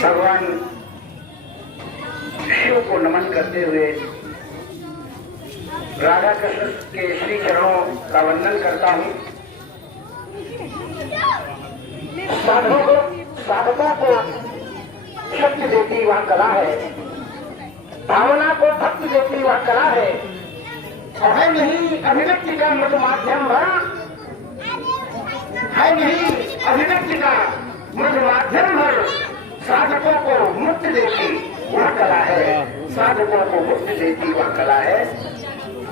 भगवान शिव को नमन करते हुए राधा कृष्ण के श्री चरणों का वंदन करता हूँ। साधकों को शक्ति देती वह कला है, भावना को भक्ति देती वह कला है नहीं अभिव्यक्ति का मृदु माध्यम भरा, है नहीं अभिव्यक्ति का मृदु माध्यम भर, साधकों को मुक्ति देती वह कला है, साधकों को मुक्ति देती वह कला है।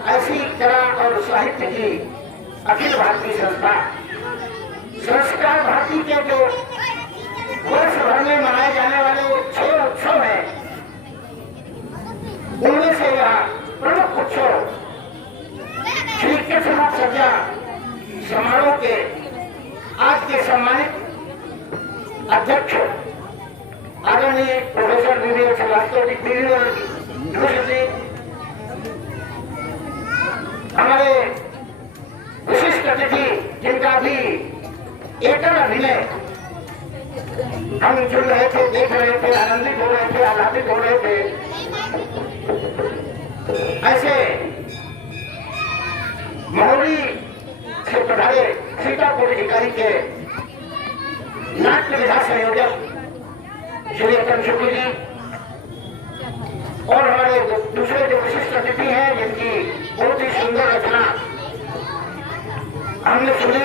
ऐसी कला और साहित्य की अखिल भारतीय संस्था संस्कार भारती के जो वर्ष भर में मनाए जाने वाले 6 उत्सव हैं, उनमें से यह प्रमुख उत्सव श्री कृष्ण सज्जा समारोह के आज के सम्मानित अध्यक्ष आदरणीय प्रोफेसर विवेक श्रीवास्तव जी, हमारे विशिष्ट अतिथि जिनका भी एकल अभिनय हम सुन रहे थे, देख रहे थे, आनंदित हो रहे थे, आह्लादित हो रहे थे, ऐसे महोरी से पधारे सीतापुर इकाई के नाट्य विधा संयोजक श्री अतन शुक्ल जी और हमारे दूसरे जो विशिष्ट अतिथि हैं जिनकी बहुत ही सुंदर रचना हमने सुनी,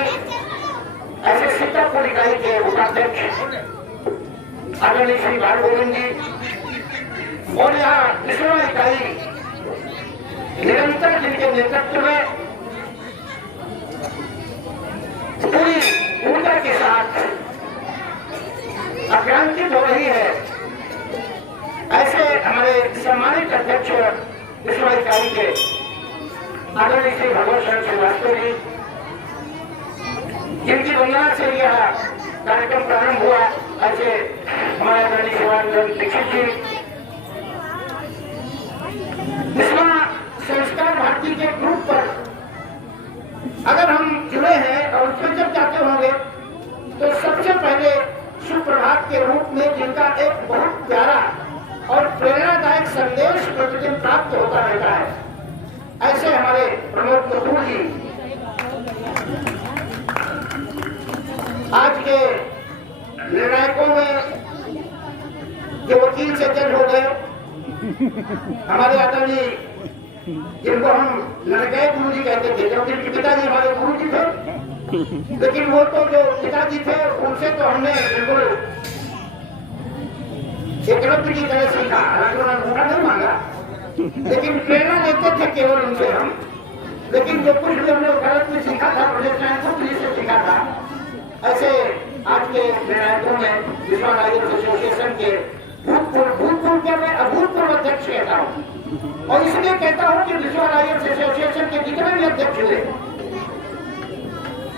ऐसे सीतापुर इकाई के उपाध्यक्ष आदरणीय श्री भार गोविंद जी और यहाँ विश्वा इकाई निरंतर जिनके नेतृत्व में पूरी ऊर्जा के साथ अक्रांतित हो रही है, ऐसे हमारे सम्मानित अध्यक्ष विश्व इकाई के आदरणीय श्री भगवत शरण श्रीवास्तव जी, जिनकी वंदना से यह कार्यक्रम प्रारंभ हुआ, ऐसे हमारे आदरणीय शिवानंद दीक्षित जी, विश्व संस्कार भारती के ग्रुप पर अगर हम जुड़े हैं और उसमें जब जाते होंगे तो सबसे पहले सुप्रभात के रूप में जिनका एक बहुत प्यारा और प्रेरणादायक संदेश प्रतिदिन प्राप्त होता रहता है, ऐसे हमारे प्रमोद कपूर जी आज के निर्णायकों में जो वकील से जज हो गए, हमारे आदरणीय जिनको हम नरकय गुरु जी कहते थे, जो जिनके पिताजी हमारे गुरु जी थे, लेकिन वो तो जो पिताजी थे उनसे तो हमने बिल्कुल एकलव्य की तरह सीखा, हालांकि उन्होंने मोटा नहीं मांगा, लेकिन प्रेरणा लेते थे केवल उनसे हम। लेकिन जो कुछ भी हमने गलत में सीखा था, प्रोजेक्ट से सीखा था, ऐसे आज के निर्णायकों में विश्व लाइब्रेरी एसोसिएशन के भूतपूर्व के मैं अभूतपूर्व अध्यक्ष कहता हूँ, और इसलिए कहता हूँ कि विश्व लाइब्रेरी एसोसिएशन के जितने भी अध्यक्ष हुए,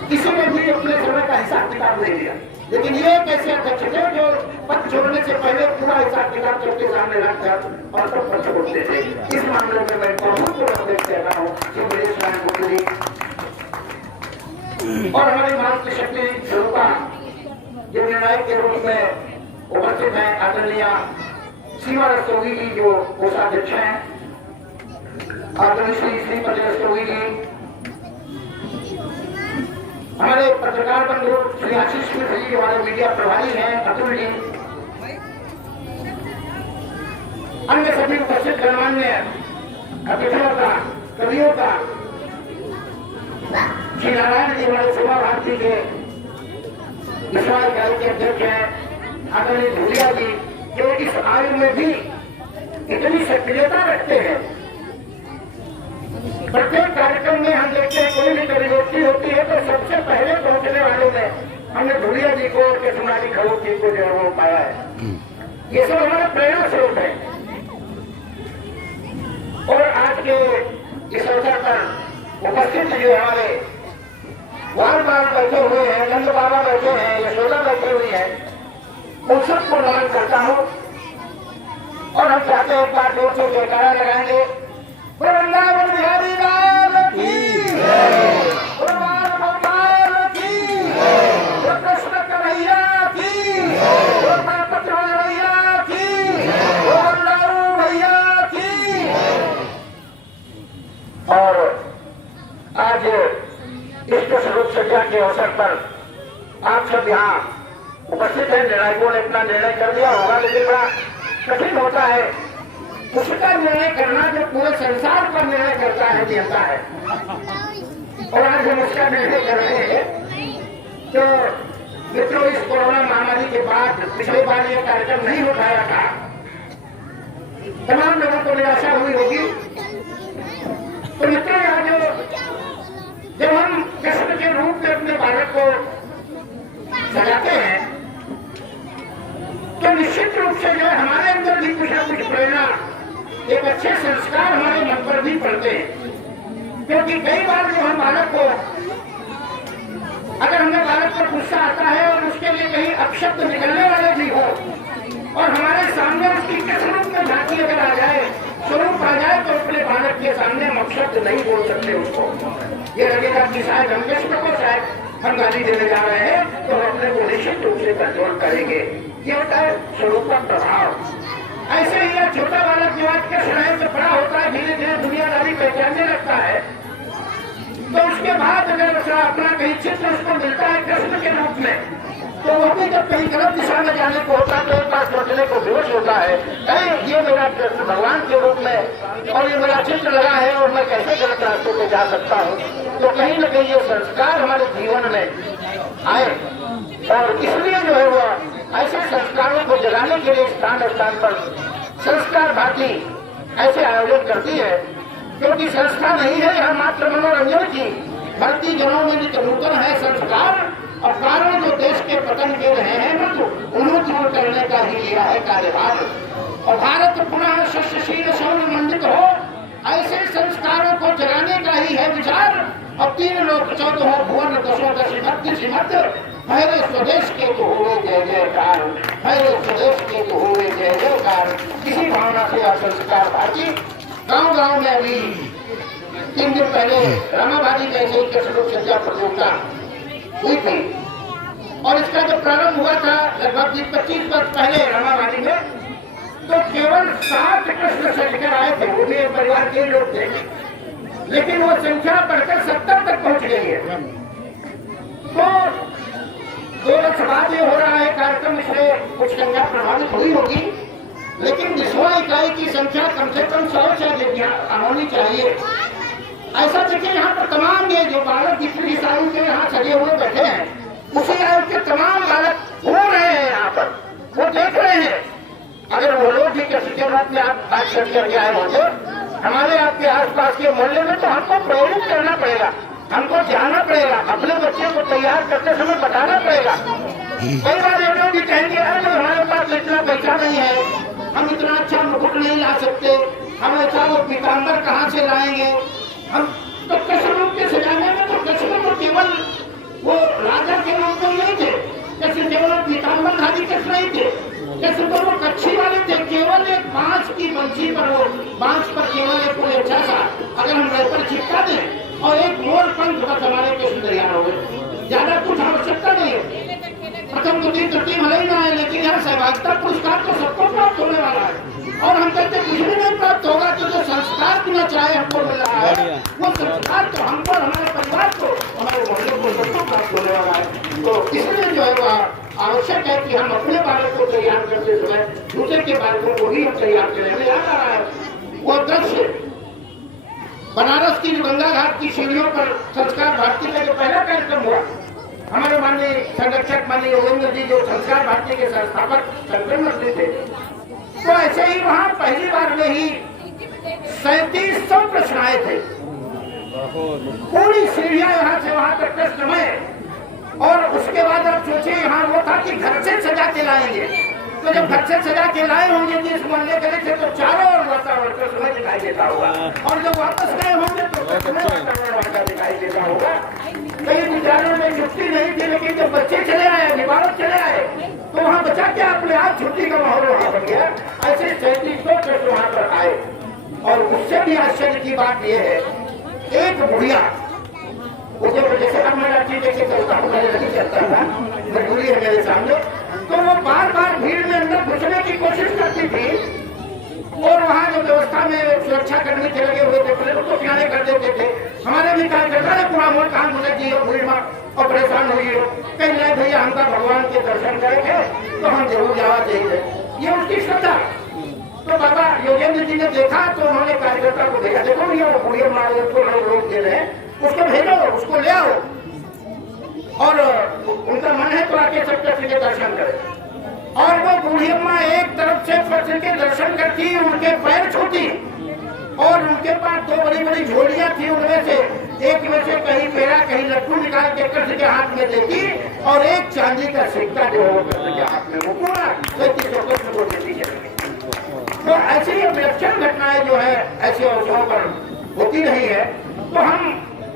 किसी ने भी अपने समय का हिसाब किताब नहीं दिया, लेकिन ये एक ऐसे अध्यक्ष थे जो पद छोड़ने से पहले पूरा हिसाब किताब सबके सामने रखकर और तब पद छोड़ते थे। इस मामले में मैं बहुत अध्यक्ष कहता हूँ कि ब्रिजेश नारायण गुप्ता जी और हमारी मातृशक्ति स्वरूपा जो निर्णायक के रूप में उपस्थित है, आदरणीय सीमा रस्तोगी जी जो कोषाध्यक्ष हैं, आदरणीय श्री श्रीपति रस्तोगी जी, हमारे पत्रकार बंधु श्री आशीष मिश्र जी हमारे मीडिया प्रभारी हैं, अतुल जी, अन्य सभी उपस्थित गणमान्य अतिथियों का, कवियों का, श्री नारायण जी हमारे सेवा भारती के विश्वा इकाई के अध्यक्ष हैं, आदरणीय धूलिया जी जो इस आयु में भी इतनी सक्रियता रखते हैं। प्रत्येक कार्यक्रम में हम देखते हैं कोई भी कविगोष्ठी होती है तो सबसे पहले पहुंचने वालों में हमने धूलिया जी को और कृष्णाजी खड़ोत जी को जो है वो पाया है। ये सब हमारा प्रेरणा स्रोत है। और आज के इस अवसर पर उपस्थित जो हमारे बाल बाल बैठे हुए हैं, नंद बाबा बैठे हैं, यशोदा बैठी हुई है, उन सबको नमन करता हूँ और हम चाहते हैं एक बार जोर से जयकारा लगाएंगे। वृंदावन बिहारी लाल की, भगवान की पूजा के अवसर पर आप सब यहाँ उपस्थित हैं। निर्णायकों ने अपना निर्णय कर दिया होगा, लेकिन बड़ा कठिन होता है उसका निर्णय करना जो पूरे संसार पर निर्णय करता है, देता है। और आज हम उसका निर्णय कर रहे हैं। तो मित्रों, इस कोरोना महामारी के बाद पिछली बार ये कार्यक्रम नहीं हो पाया था, तमाम लोगों को निराशा हुई होगी। तो मित्रों, आज जब हम कृष्ण के रूप में अपने बालक को सजाते हैं तो निश्चित रूप से जो हमारे अंदर भी कुछ न कुछ प्रेरणा, एक अच्छे संस्कार हमारे मन पर भी पड़ते हैं। क्योंकि कई बार जो हम बालक को, अगर हमें बालक पर गुस्सा आता है और उसके लिए कहीं अपशब्द निकलने वाले भी हो और हमारे सामने उसकी किस रूप में झांकी अगर आ जाए, स्वरूप आ जाए, तो अपने बालक के सामने हम अपशब्द नहीं बोल सकते। उसको ये लगेगा कि शायद हम कृष्ण को शायद हम गाली देने जा रहे हैं, तो हम अपने को निश्चित रूप से कंट्रोल करेंगे। ये होता है स्वरूप का प्रभाव। ऐसे ही यह छोटा बालक जो आज कृष्ण है से बड़ा होता है, धीरे धीरे दुनियादारी पहचानने लगता है, तो उसके बाद अगर उसका अपना कहीं चित्र उसको मिलता है कृष्ण के रूप में, तो वो भी जब कहीं गलत दिशा में जाने को होता है तो एक बार सोचने को विवश होता है, ये मेरा कृष्ण भगवान के रूप में और ये मेरा चित्र लगा है और मैं कैसे गलत रास्ते पे जा सकता हूँ। तो कहीं न कहीं ये संस्कार हमारे जीवन में आए, और इसलिए जो है वो ऐसे संस्कारों को जगाने के लिए स्थान स्थान पर संस्कार भारती ऐसे आयोजन करती है। क्योंकि संस्था नहीं है यहाँ मात्र मनोरंजन की, भक्ति जनों में नित्य नूतन है संस्कार, और कारण जो देश के पतन के रहे हैं न तो उन्हें दूर करने का ही लिया है कार्यभार। और भारत पुनः शस्यशील शौर्य मंडित हो, ऐसे संस्कारों को जगाने का ही है विचार। अब 3 लोक 14 भुवन 10 मध्य मेरे स्वदेश के तो हुए जय जयकार, मेरे स्वदेश के तो हुए जय जयकार। इसी भावना से संस्कार भारती गांव-गांव में अभी 3 दिन पहले रामाबादी में ऐसे कृष्ण सज्जा प्रतियोगिता हुई थी, और इसका जब प्रारंभ हुआ था लगभग 25 वर्ष पहले रामाबादी में, तो केवल 7 कृष्ण सजकर आए थे। वो भी परिवार के लोग थे, लेकिन वो संख्या बढ़कर 70 तक पहुंच गई है। तो 2 वर्ष बाद ये हो रहा है कार्यक्रम, इसमें कुछ संख्या प्रभावित हुई होगी, लेकिन विश्व इकाई की संख्या कम से कम 100 से अधिक होनी चाहिए। ऐसा देखिए, यहाँ पर तमाम ये जो बालक जितने ईसाई के यहाँ सजे हुए बैठे हैं, उसी आयु के तमाम बालक हो रहे हैं यहाँ पर, वो देख रहे हैं। अगर वो लोग भी किसी के रूप में आप बात करके आए होंगे हमारे आपके आसपास के मोहल्ले में, तो हमको प्रेरित करना पड़ेगा, हमको जाना पड़ेगा, अपने बच्चे को तैयार करते समय बताना पड़ेगा। कई बार ये लोग भी कहेंगे, अरे हमारे पास इतना पैसा नहीं है, हम इतना अच्छा मुकुट नहीं ला सकते, हम ऐसा वो पीताम्बर कहाँ से लाएंगे हम। तो कृष्ण के सजाने में तो कृष्ण को केवल वो राजा के रूप में नहीं थे, कृष्ण केवल पीताम्बरधारी कृष्ण नहीं थे, कृष्ण तो वो कच्छी वाले थे। केवल एक बांस की बंसी पर, वो बांस पर केवल एक कोई अच्छा सा अगर हम रेपर चिपका दें और एक मोर पंख बस हमारे कृष्ण तैयार हो गए, ज्यादा कुछ आवश्यकता नहीं है। प्रथम द्वितीय तृतीय भले ही ना है, लेकिन यहाँ सहभागिता पुरस्कार तो सबको प्राप्त होने वाला है। और हम कहते कुछ भी नहीं प्राप्त होगा, तो जो संस्कार बिना चाहे हमको मिल रहा है, वो संस्कार तो हमको, हमारे परिवार को, हमारे मोहल्ले को सबको प्राप्त होने वाला है। तो इसलिए जो है वह आवश्यक है कि हम अपने बालक को तैयार करते समय दूसरे के बालकों को भी हम तैयार करें। हमें याद आ रहा है वो दृश्य बनारस की गंगा घाट की सीढ़ियों पर संस्कार भारती का जो पहला कार्यक्रम हुआ, हमारे माननीय संरक्षक माननीय योगेंद्र जी जो संस्कार भारती के संस्थापक संकलन मंत्री थे, तो ऐसे ही वहाँ पहली बार में ही 3700 प्रश्न आए थे। पूरी सीढ़ियां यहाँ से वहाँ तक कृष्णमय। और उसके बाद आप सोचिए, यहाँ वो था कि घर से सजा के लाएंगे, तो जब घर से सजा के लाए होंगे जिस मोहल्ले गए थे, तो चारों ओर वातावरण कृष्णमय दिखाई देता होगा, और जब वापस गए होंगे तो कृष्णमय वातावरण दिखाई देता होगा। कई विद्यालयों में छुट्टी नहीं थी, लेकिन जब बच्चे चले आए, अभिभावक चले आए, तो वहाँ बचा के अपने आप छुट्टी का माहौल वहाँ बन गया। ऐसे 3700 कृष्ण वहाँ पर आए। और उससे भी आश्चर्य की बात यह है, एक बुढ़िया, जैसे अब मैं चीज देखे चलता हूँ, पहले नहीं चलता था, मजबूरी है मेरे सामने, तो वो बार बार भीड़ में अंदर घुसने की कोशिश करती थी। और वहाँ जो व्यवस्था में सुरक्षा कर्मी थे लगे हुए थे, पहले उनको किनारे कर देते थे। हमारे भी कार्यकर्ता ने पूरा मोड़ काम घुसे की भीड़ में और परेशान हुई हो, कहीं नहीं भैया हमका भगवान के दर्शन करेंगे तो हम जरूर जावा चाहिए, ये उसकी श्रद्धा। तो बाबा योगेंद्र जी ने देखा तो उन्होंने कार्यकर्ता को भेजा, देखो भैया वो बुढ़िया मारे उसको रोक दे रहे हैं, उसको भेजो, उसको ले आओ और उनका मन है तो आके सप्तशृंगी के दर्शन करे। और वो बूढ़ी अम्मा एक तरफ से सप्तशृंगी के दर्शन करती, उनके पैर छूती और उनके पास दो बड़ी बड़ी झोलियां थी, उनमें से एक में से कहीं पेड़ा कहीं लड्डू निकाल के कृष्ण के हाथ में देती और एक चांदी का सिक्का जो है कृष्ण के हाथ में वो पूरा कृष्ण को देती चली। तो ऐसी विलक्षण घटनाएं जो है ऐसे अवसरों पर होती रही है। तो हम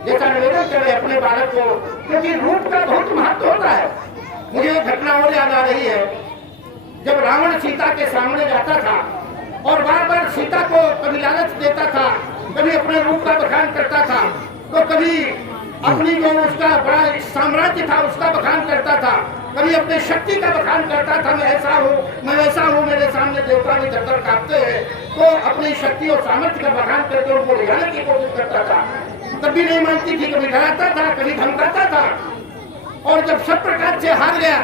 जैसा निवेदन करें अपने बालक को, क्योंकि रूप का बहुत महत्व होता है। मुझे एक घटना और याद आ रही है, जब रावण सीता के सामने जाता था और बार बार सीता को कभी लालच देता था, कभी अपने रूप का बखान करता था, तो कभी अपनी जो उसका बड़ा साम्राज्य था उसका बखान करता था, कभी अपनी शक्ति का बखान करता था, मैं ऐसा हूँ मैं वैसा हूँ, मेरे सामने देवता भी थर कांपते हैं, तो अपनी शक्ति और सामर्थ्य का बखान करके उनको रिझाने की कोशिश करता था। कभी नहीं मानती थी, कभी डराता था, कभी धमकाता था। और जब सब प्रकार से हार गया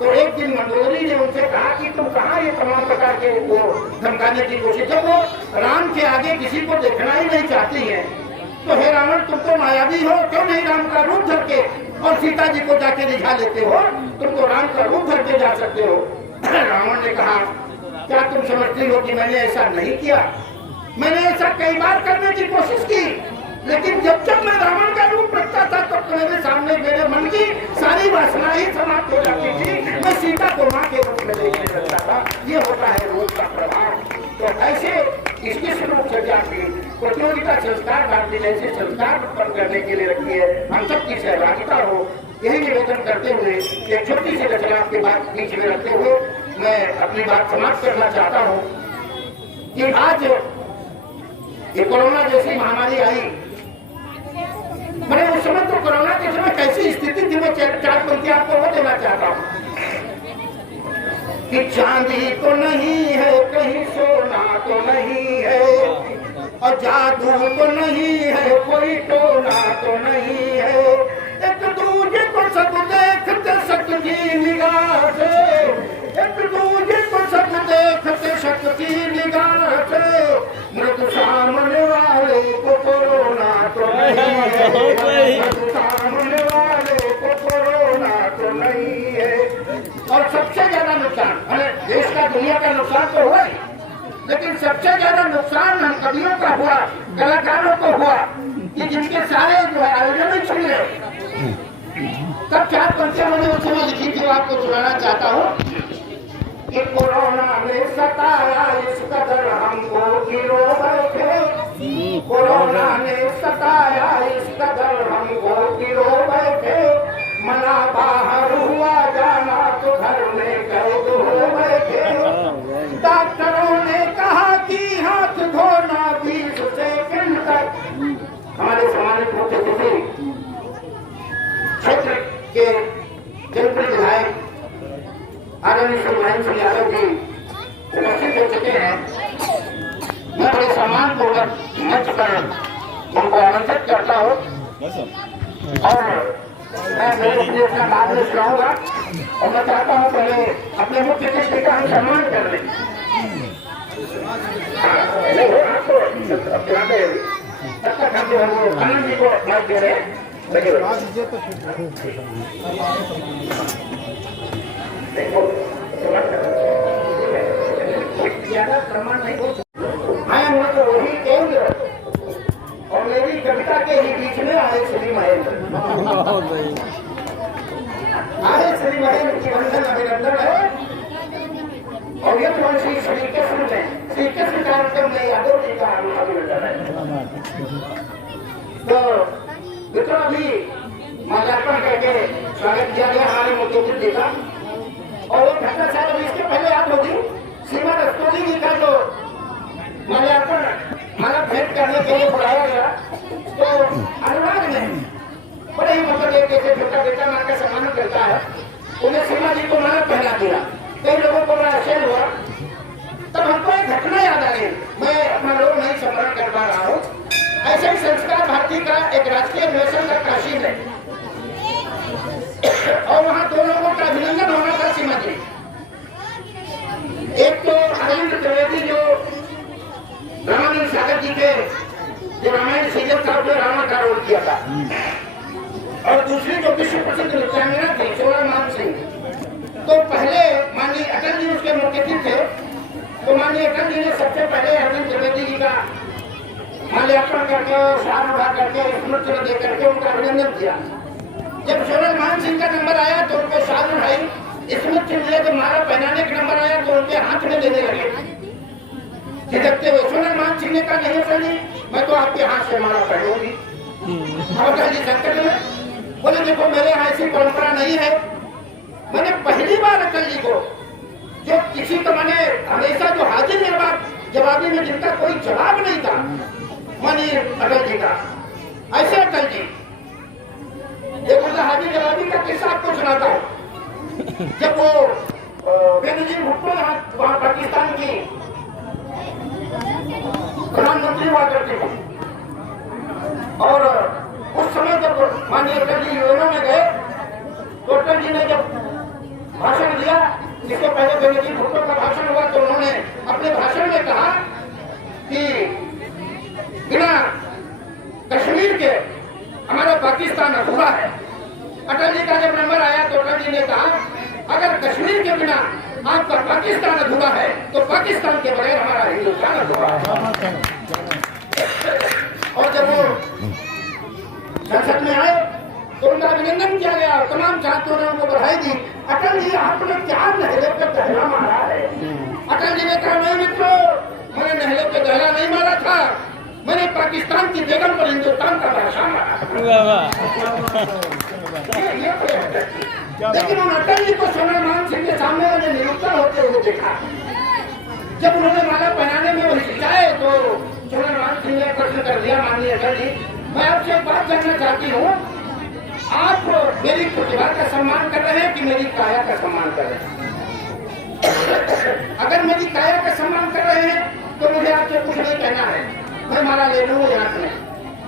तो एक दिन मंडोदरी ने उनसे कहा कि तुम कहाँ ये तमाम प्रकार के वो धमकाने की कोशिश, जब वो राम के आगे किसी को देखना ही नहीं चाहती है, तो हे रावण तुम तो मायावी हो, क्यों नहीं राम का रूप धर के और सीता जी को जाके रिझा लेते हो, तुम तो राम का रूप धर के जा सकते हो। रावण ने कहा क्या तुम समझती हो कि मैंने ऐसा नहीं किया? मैंने ऐसा कई बार करने की कोशिश की, लेकिन जब जब मैं रावण का रूप रखता था तो मेरे सामने मेरे मन की सारी वासना ही समाप्त हो जाती थी, मैं सीता को मां के रूप में देखने लगता था। ये होता है रूप का प्रभाव। तो ऐसे इसके स्वरूप सजा की प्रतियोगिता संस्कार भारती जैसे संस्कार उत्पन्न करने के लिए रखी है, हम सबकी सहभागिता हो, यही निवेदन करते हुए एक छोटी सी रचना आपके बात बीच में रखते हुए मैं अपनी बात समाप्त करना चाहता हूँ कि आज ये कोरोना जैसी महामारी आई, मैंने उस समय तो कोरोना के समय कैसी स्थिति थी मैं चार पंक्तियां आपको वो देना चाहता हूँ कि चांदी तो नहीं है कहीं सोना तो नहीं है और जादू तो नहीं है कोई टोना तो नहीं है, एक दूजे को सब देखते शक्ति निगाह से, एक दूजे को सब देखते शक्ति निगाह से, मृत्यु सामने वाले को कोरोना तो नहीं है, मृत्यु सामने वाले को कोरोना तो नहीं है। और सबसे ज्यादा नुकसान देश का दुनिया का नुकसान तो हुआ ही, लेकिन सबसे ज्यादा नुकसान हम कवियों का हुआ, कलाकारों को हुआ कि जिनके सारे जो है आयोजन छूट गए। तब चार पंक्तियां मैंने उस समय लिखी थी, आपको सुनाना चाहता हूँ कि कोरोना ने सताया इस कदर हमको गिरो बैठे, कोरोना ने सताया इस कदर हमको गिरो बैठे, मना बाहर हुआ जाना तो घर में कैद हो बैठे, डॉक्टरों ने कहा कि हाथ धोना 20 सेकंड तक। हमारे सम्मानित मुख्य अतिथि क्षेत्र के जनप्रिय विधायक आदरणीय श्री महेंद्र सिंह यादव जी उपस्थित हो चुके हैं। मैं बड़े सम्मान पूर्वक मंच पर उनको आमंत्रित करता हूँ और मैं मेरे लिए अपना बात में सुनाऊंगा और मैं चाहता हूँ पहले अपने मुख्य अतिथि का हम सम्मान कर लें। तब तक हम जो है वो आनंद जी को माइक दे रहे हैं। ज्यादा प्रमाण नहीं हो, मैं हूँ तो वही केंद्र और मेरी कविता के ही बीच में आए श्री महेंद्र, आए श्री महेंद्र की वंदन अभिनंदन है। और ये तो श्री कृष्ण में श्री कृष्ण कार्यक्रम में यादव जी का अभिनंदन है। तो मित्रों अभी माल्यार्पण करके स्वागत किया गया हमारे मुख्यमंत्री जी का, और एक घटना शायद अभी इसके पहले याद होगी, श्रीमान रस्तोगी जी का जो माल्यार्पण माला भेंट करने के लिए बुलाया गया, तो अनुराग ने बड़े ही मतलब एक जैसे छोटा बेटा मां का सम्मान करता है, उन्हें सीमा जी को माला पहना दिया, कई लोगों को बड़ा आश्चर्य हुआ। तब हमको एक घटना याद आ गई, मैं अपना लोग नहीं स्मरण कर पा रहा हूँ। ऐसे ही संस्कार भारती का एक राष्ट्रीय अधिवेशन था काशी में, रोल किया था। और दूसरी जो विश्व प्रसिद्ध नृत्यांगना थी सोनल मान सिंह, तो पहले माननीय अटल जी उसके मुख्यतिथि थे। तो माननीय अटल जी ने सबसे पहले अरविंद त्रिवेदी जी का माल्यार्पण करके, शाल उड़ा करके, स्मृति दे करके उनका अभिनंदन किया। जब सोनल मान सिंह का नंबर आया तो उनको शाल उड़ाई, स्मृति मिले तो माला पहनाने का नंबर आया तो उनके हाथ में देने लगे झिझकते हुए। सोनल मान सिंह ने कहा नहीं अटल जी, मैं तो आपके हाथ से माला पहनूंगी। अटल जी संकट में बोले देखो मेरे यहाँ ऐसी परंपरा नहीं है। मैंने पहली बार अटल जी को जो किसी को मैंने हमेशा जो हाजिर जवाबी में जिनका कोई जवाब नहीं था, मानिए अटल जी का। ऐसे अटल जी देखो हाजिर जवाबी का किस्सा आपको सुनाता हूँ। जब वो बेनजीर भुट्टो वहां पाकिस्तान की प्रधानमंत्री हुआ करते थे, और उस समय जब माननीय अटल जी यूएनओ में गए तो अटल जी ने जब भाषण दिया, जिसके पहले बेनजीर भुट्टो का भाषण हुआ, तो उन्होंने अपने भाषण में कहा कि बिना कश्मीर के हमारा पाकिस्तान अधूरा है। अटल जी का जब नंबर आया तो अटल जी ने कहा अगर कश्मीर के बिना आपका पाकिस्तान अधूरा है तो पाकिस्तान के बगैर हमारा हिंदुस्तान अधूरा है। और जब वो संसद में आए तो उनका अभिनंदन किया गया, तमाम छात्रों ने उनको बधाई दी। अटल जी आपने क्या नहले पे दहला मारा है? अटल जी ने कहा नहीं मित्रों, मैंने नहले पे दहला नहीं मारा था, मैंने पाकिस्तान की बेगम पर हिंदुस्तान का भाषा मारा। लेकिन उन अटल जी को सोनल मान सिंह के सामने मैंने निरुत्तर होते हुए देखा। जब उन्होंने माला पहनाने में वही सिखाए तो सोनल मान सिंह ने प्रश्न कर दिया, माननीय अटल जी मैं आपसे एक बात जानना चाहती हूँ, आप मेरी प्रतिभा का सम्मान कर रहे हैं कि मेरी काया का सम्मान कर रहे हैं? अगर मेरी काया का सम्मान कर रहे हैं तो मुझे आपसे कुछ नहीं कहना है, मैं माला ले लूंगा यहाँ से।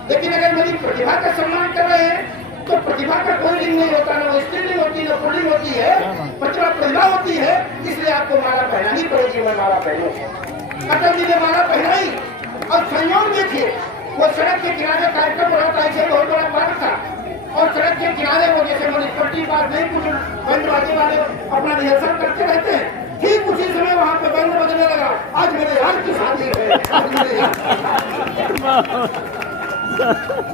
लेकिन अगर मेरी प्रतिभा का सम्मान कर रहे हैं तो प्रतिभा का कोई लिंग नहीं होता, ना वो स्त्रीलिंग होती है, ना पुल्लिंग होती है, प्रतिभा होती है, इसलिए आपको माला पहनानी पड़ेगी। मैं माला पहनूंगा। अटल जी ने माला पहनाई और संयोग देखिए, वो सड़क के किनारे कार्यक्रम हो रहा था, ऐसे बहुत बड़ा पार्क था, और सड़क के किनारे वो जैसे म्यूनिसिपलिटी बात नहीं, कुछ बैंड बाजे वाले अपना रिहर्सल करते रहते हैं, ठीक उसी समय वहाँ पे बैंड बजने लगा, आज मेरे यार की शादी है, आज मेरे यार।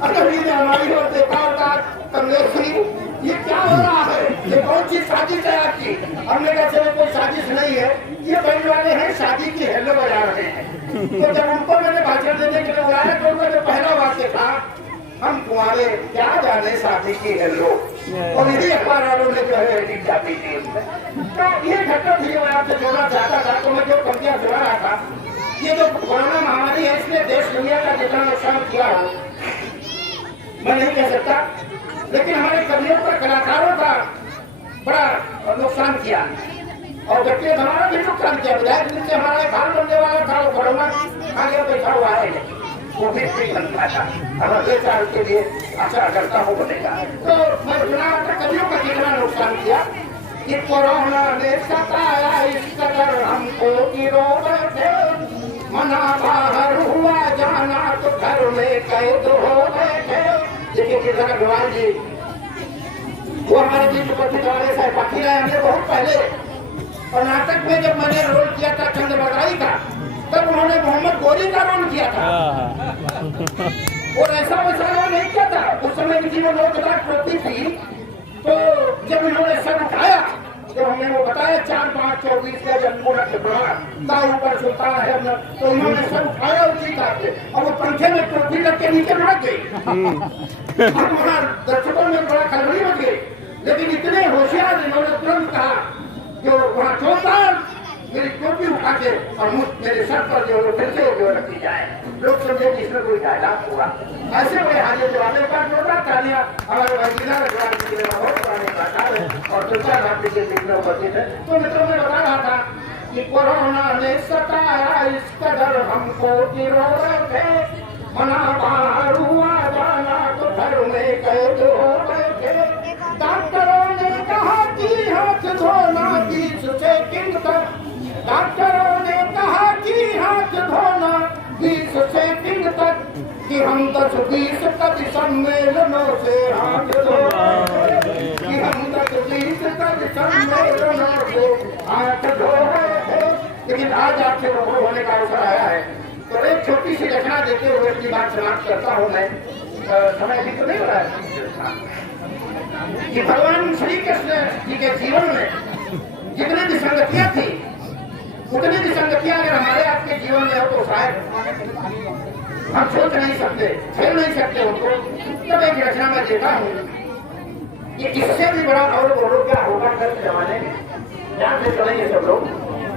अटल जी ने हमारी ओर देखा और कहा कमलेश सिंह ये क्या हो रहा है, ये कौन सी साजिश है आपकी? हमने कहा चलो कोई साजिश नहीं है, ये बैंड वाले हैं शादी की हेलो बजा रहे हैं। तो जब उनको मैंने भाषण देने के लिए बुलाया तो उनका जो पहला वाक्य था, हम तुम्हारे क्या जाने शादी की हेलो, और इसी अखबार वालों ने जो है एडिट जाती थी। तो ये घटना थी मैं आपसे जोड़ना चाहता था। तो मैं जो कविता सुना रहा था, ये जो कोरोना महामारी है इसने देश दुनिया का जितना नुकसान किया हो मैं नहीं कह सकता, लेकिन हमारे कवियों का, कलाकारों का बड़ा नुकसान किया, और व्यक्तिगत हमारा भी नुकसान किया। विधायक जिनसे हमारा घर बनने वाला था वो कोरोना आगे बैठा हुआ है, वो भी नहीं बन पाता। अब अगले साल के लिए आशा करता हूँ बनेगा। तो मैं सुना था कवियों का कितना नुकसान किया कि कोरोना ने सताया इस कदर हमको कि रो बैठे, मना बाहर हुआ जाना तो घर में कैद हो बैठे। देखिए किधर अग्रवाल जी वो हमारे बीच उपस्थित वाले सहपाठी रहे हमने बहुत पहले, और नाटक में जब मैंने रोल किया था चंद्रबरदाई का, तब उन्होंने मोहम्मद गोरी का रोल किया था, और ऐसा वैसा रोल नहीं किया था। उस समय किसी में लोग टोपी थी, तो जब उन्होंने सर उठाया तो हमने वो बताया 4-5-24 का जन्मों ऊपर सुल्तान है, तो उन्होंने सर उठाया उसी का और वो पंखे में टोपी लग के नीचे लुढ़क गई। और वहाँ दर्शकों में बड़ा खलबली मच गई, लेकिन इतने होशियार इन्होंने तुरंत कहा जो वहाँ चौथार मेरी टोपी उठा के और मेरे सर पर जो फिर से जो रखी जाए, लोग समझे कि इसमें कोई डायलॉग होगा। ऐसे बड़े हाजिर जवाबों का जोड़ा तालियां हमारे भाई जिला रघुराम जी के बहुत पुराने कलाकार है और तुलसा भारती के बीच में उपस्थित है। तो मित्रों में बता रहा था कि कोरोना ने सताया इस कदर हमको कि रो बैठे, मना बाहर हुआ जाना तो घर में कैद हो बैठे। डॉक्टरों ने कहा कि हाथ धोना 20 सेकंड तक, डॉक्टरों ने कहा कि हाथ धोना 20 सेकंड तक, कि हम 10-20 कवि सम्मेलनों से हाथ धोए, कि हम 10-20 कवि सम्मेलनों से हाथ धोए थे। लेकिन आज आपसे रूबरू होने का अवसर आया है, तो एक छोटी सी रचना देते हुए अपनी बात समाप्त करता हूँ मैं। समय भी तो नहीं हो रहा है कि भगवान श्री कृष्ण जी के जीवन में जितनी विसंगतियां थी, उतनी विसंगतियां अगर हमारे आपके जीवन में हो तो शायद हम सोच नहीं सकते, खेल नहीं सकते उनको। तब एक रचना में देता हूँ कि इससे भी बड़ा और गौरव क्या होगा कल के जमाने में, ध्यान से चलेंगे सब लोग।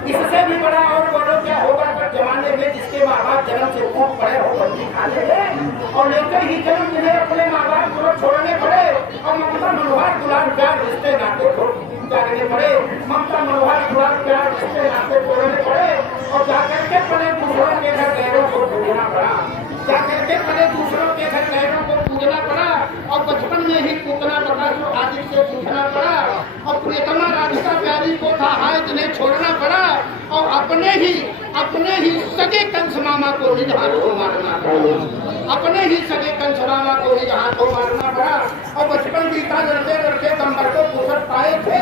इससे भी बड़ा और गौरव क्या होगा कल जमाने में जिसके माँ बाप जन्म से कूद पड़े हो, बच्ची खाने में और लेकर ही जन्म जिन्हें अपने माँ बाप को छोड़ने पड़े और ममता मनोहर दुलार प्यार रिश्ते नाते जाने पड़े, ममता मनोहर दुलार प्यार रिश्ते नाते तोड़ने पड़े और जाकर के पड़े दूसरों के घर गैरों को पूजना पड़ा, जाकर के पड़े दूसरों के घर गैरों को पूजना पड़ा और बचपन में ही कूदना पड़ा, जो आदि से पूछना पड़ा और प्रियतमा राधिका प्यारी को था हाय जिन्हें छोड़ना पड़ा और अपने ही सगे कंस मामा को निज हाथों मारना पड़ा, अपने ही सगे कंस मामा को निज हाथों मारना पड़ा और बचपन बीता लड़ते लड़ते कंबर को पुसट पाए थे,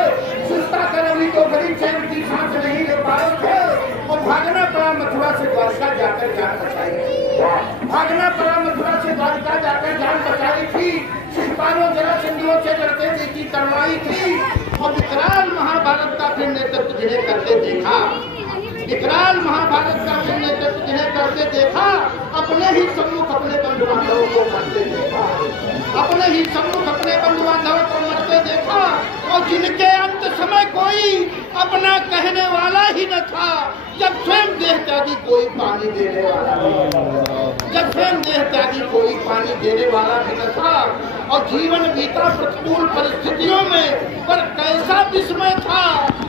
सुस्ता करवी को गरीब चैन की सांस नहीं ले पाए थे और भागना पड़ा मथुरा से द्वारका जाकर जान बचाई, भागना पड़ा मथुरा से द्वारका जाकर जान बचाई थी। शिशुपालों जरासंधियों से लड़ते देखी करवाई थी और विकराल महाभारत का फिर नेतृत्व जिन्हें करते देखा, विकराल महाभारत का फिर नेतृत्व जिन्हें करते देखा, अपने ही सम्मुख अपने बंधु बांधवों को मरते देखा, अपने ही सम्मुख अपने बंधु बांधवों को मरते देखा और जिनके अंत समय कोई अपना कहने वाला ही न था, जब स्वयं देह त्यागी कोई पानी देने वाला नहीं, जब स्वयं देह त्यागी कोई पानी देने वाला भी न था और जीवन बीता प्रतिकूल परिस्थितियों में, पर कैसा विस्मय था।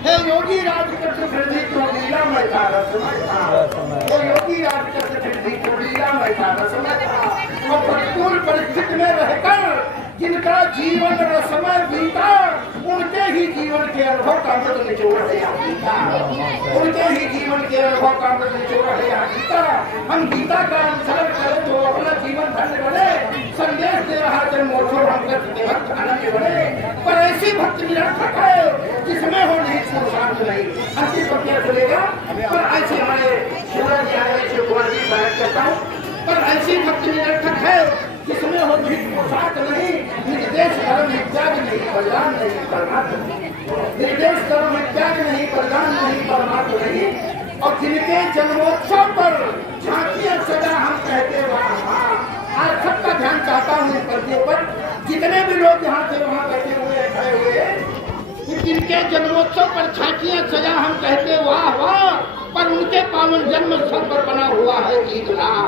हे योगी राजकृष्ण फिर तो लीला में था रसमय था, हे योगी राजकृष्ण फिर तो लीला में था रसमय था और प्रतिकूल परिस्थिति में रहकर जिनका जीवन रसमय बीता, उनके ही जीवन के अनुभव का अमृत निचोड़ है गीता, उनके ही जीवन के अनुभव का अमृत निचोड़ है गीता। हम गीता का अनुसरण करें तो अपना जीवन धन्य बने, संदेश दे रहा जन्मोत्सव हम करते भक्त आनंद बने, पर ऐसी भक्ति निरर्थक है जिसमें हो नहीं शांत नहीं, अंतिम प्रक्रिया चलेगा। पर ऐसे हमारे शिवराज जी आए, शिव कुमार जी बात करता हूँ, पर ऐसी भक्ति निरर्थक है जिसमें हो नहीं पोशाक नहीं, निर्देश धर्म त्याग नहीं, बलिदान नहीं, परमात्मा नहीं, निर्देश धर्म त्याग नहीं, बलिदान नहीं, परमात्मा नहीं और जिनके जन्मोत्सव पर झांकियां सजा हम कहते वहाँ। आज सबका ध्यान चाहता हूँ इस पर्दे पर, जितने भी लोग यहाँ से वहाँ बैठे हुए खड़े हुए, जिनके जन्मोत्सव पर झांकियां सजा हम कहते वाह वाह, पर उनके पावन जन्म स्थल पर बना हुआ है ईदगाह,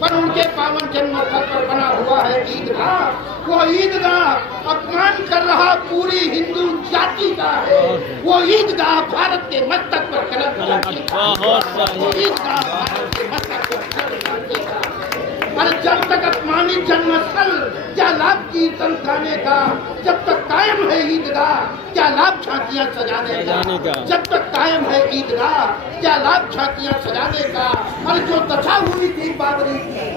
पर उनके पावन जन्म स्थल पर बना हुआ है ईदगाह। वो ईदगाह अपमान कर रहा पूरी हिंदू जाति का है, वो ईदगाह भारत के मस्तक पर कलंक लगाता है, वो ईदगाह भारत के मस्तक पर कलंक लगाता है। पर जब तक अपमानित जन्मस्थल क्या लाभ कीर्तन गाने का, जब तक कायम है ईदगाह क्या लाभ झांकियां सजाने का, जब तक कायम है ईदगाह क्या लाभ झांकियां सजाने का। और जो दशा हुई थी बाबरी की,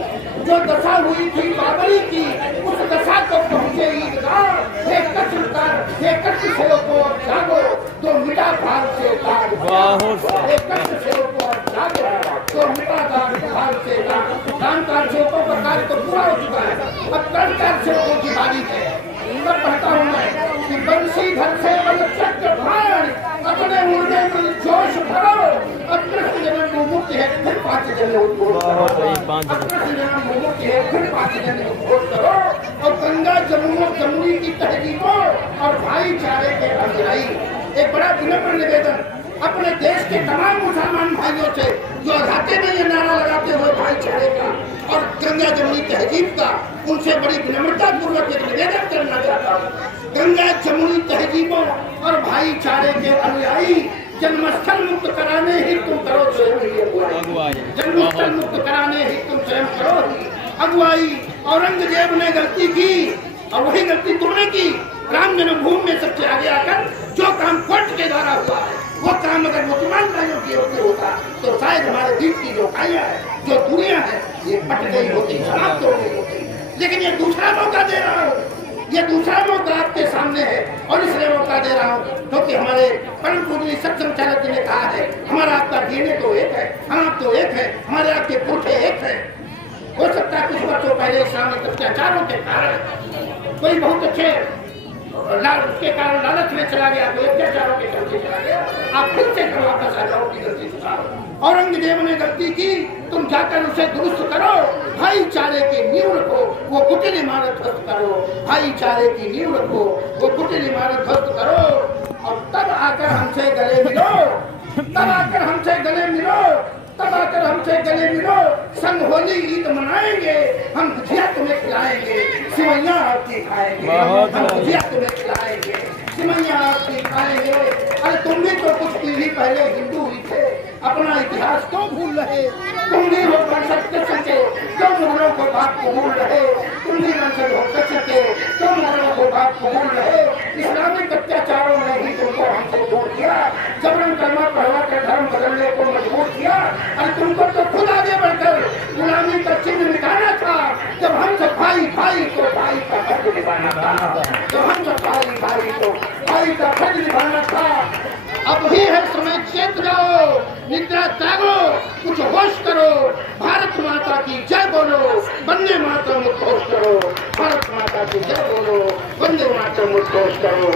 जो दशा हुई थी बाबरी की, उस दशा को पहुंचे ईदगाह। हे कष्ट सेवको जागो तो मिटा भाग से दाग, हे कष्ट सेवको जागो तो मिटा भाग से दाग। दानकार सेवकों का कार्य तो पूरा हो चुका है, अब कर्मकार सेवकों की बारी है। तब कहता हूँ मैं कि बंशीधर से चक्र भाण अपने मुर्दे में जोश भरो, अब कृष्ण जन्म मुमुक्ति है फिर 5 जन्म उद्भोग करो, कृष्ण जन्म मुमुक्ति है फिर 5 जन्म उद्भोग करो और गंगा जमुनी की तहजीबों और भाईचारे के अनुयायी। एक बड़ा विनम्र निवेदन अपने देश के तमाम मुसलमान भाइयों से जो रातें में ये नारा लगाते हुए भाईचारे का और गंगा जमुनी तहजीब का, उनसे बड़ी विनम्रता पूर्वक एक निवेदन करना चाहता हूँ। गंगा जमुनी तहजीबों और भाईचारे के अनुयायी, जन्मस्थल मुक्त कराने ही तुम करो स्वयं अगुवाई, जन्मस्थल मुक्त कराने ही तुम स्वयं करो अगुवाई। औरंगजेब ने गलती की और वही गलती तुमने की। राम जन्मभूमि में सबसे आगे आकर जो काम कोर्ट के द्वारा हुआ है, वो काम अगर मुसलमान भाइयों की ओर से होता तो शायद हमारे बीच की जो खाइयाँ है, जो दूरियां हैं, ये पट गई होती, समाप्त हो गई होती। लेकिन ये दूसरा मौका दे रहा हूँ, ये दूसरा मौका आपके सामने है और इसलिए मौका दे रहा हूँ क्योंकि हमारे परम पूज्य सत्संग चालक जी ने कहा है हमारा आपका डीएनए तो एक है, हम आप तो एक है, हमारे आपके पुरखे एक है। हो सकता है कुछ वर्षों पहले इस्लामिक अत्याचारों के कारण कोई बहुत अच्छे उसके कारण लालच में चला गया, कोई अत्याचारों के चलते चला गया, आप फिर से वापस आ जाओ, गलती सुधारो। औरंगजेब ने गलती की, तुम जाकर उसे दुरुस्त करो, भाईचारे की नींव रखो, वो कुटिल इमारत ध्वस्त करो, भाईचारे की नींव रखो, वो कुटिल इमारत ध्वस्त करो और तब आकर हमसे गले मिलो, तब आकर हमसे गले मिलो, तब आकर हमसे गले मिलो, संग होली ईद मनाएंगे, हम गुजिया तुम्हें खिलाएंगे, सिवैया आपकी खाएंगे, हम गुजिया तुम्हें खिलाएंगे, सिवैया आपकी खाएंगे। अरे तुम भी तो कुछ पीढ़ी पहले हिंदू ही थे, अपना इतिहास क्यों भूल रहे? तुम भी हो वंशज सके क्यों मुगलों को बात को भूल रहे? तुम भी वंशज हो सके क्यों मुगलों को बात को भूल रहे? इस्लामिक अत्याचारों ने ही तुमको हमसे दूर किया, जबरन कलमा पढ़वा कर धर्म बदलने को मजबूर किया। अरे तुमको तो खुद आगे बढ़कर गुलामी का चिन्ह मिटाना था, जब हम सब भाई भाई को भाई का फर्ज निभाना था, जब हम सब भाई भाई को भाई का फर्ज निभाना था। अब ही है समय, चेत जाओ, निद्रा त्यागो, कुछ होश करो, भारत माता की जय बोलो, वंदे मातरम उद्घोष करो, भारत माता की जय बोलो, वंदे मातरम उद्घोष करो।